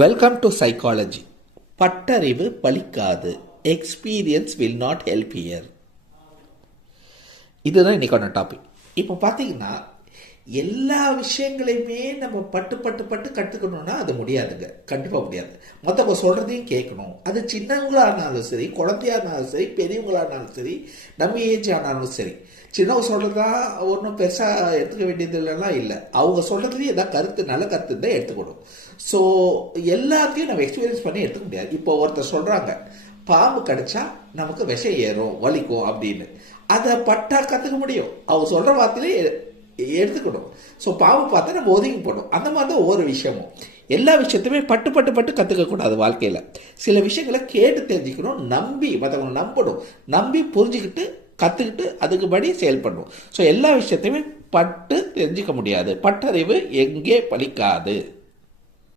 Welcome to psychology பட்டறிவு பலிக்காது. Experience will not help here இதுதான் இன்னைக்கான டாபிக் இப்போ பார்த்தீங்கன்னா எல்லா விஷயங்களையுமே நம்ம பட்டு பட்டு பட்டு கற்றுக்கணும்னா அது முடியாதுங்க. கண்டிப்பாக முடியாது. மற்றவங்க சொல்கிறதையும் கேட்கணும். அது சின்னவங்களாக இருந்தாலும் சரி குழந்தையா இருந்தாலும் சரி பெரியவங்களாக இருந்தாலும் சரி நம்ம ஏஜ் ஆனாலும் சரி. சின்னவங்க சொல்கிறதா ஒன்றும் பெருசாக எடுத்துக்க வேண்டியது இல்லை. அவங்க சொல்கிறதுலேயும் எதாவது கருத்து நல்ல கருத்து தான் எடுத்துக்கணும். ஸோ எல்லாத்தையும் நம்ம எக்ஸ்பீரியன்ஸ் பண்ணி எடுத்துக்க முடியாது. இப்போ ஒருத்தர் சொல்கிறாங்க பாம்பு கடிச்சா நமக்கு விஷம் ஏறும் வலிக்கும் அப்படின்னு. அதை பட்டா கற்றுக்க முடியும். அவங்க சொல்கிற வார்த்தையிலே எடுத்துக்கணும். ஸோ பாம்பு பார்த்தா நம்ம ஒதுங்கி போடணும் அந்த மாதிரி தான் ஒவ்வொரு விஷயமும். எல்லா விஷயத்தையுமே பட்டு பட்டு பட்டு கற்றுக்கக்கூடாது வாழ்க்கையில். சில விஷயங்களை கேட்டு தெரிஞ்சுக்கணும் நம்பி மற்றவங்களை நம்பணும். நம்பி புரிஞ்சுக்கிட்டு கற்றுக்கிட்டு அதுக்குபடி செயல்படணும். ஸோ எல்லா விஷயத்தையுமே பட்டு தெரிஞ்சுக்க முடியாது. பட்டறிவு எங்கே பலிக்காது.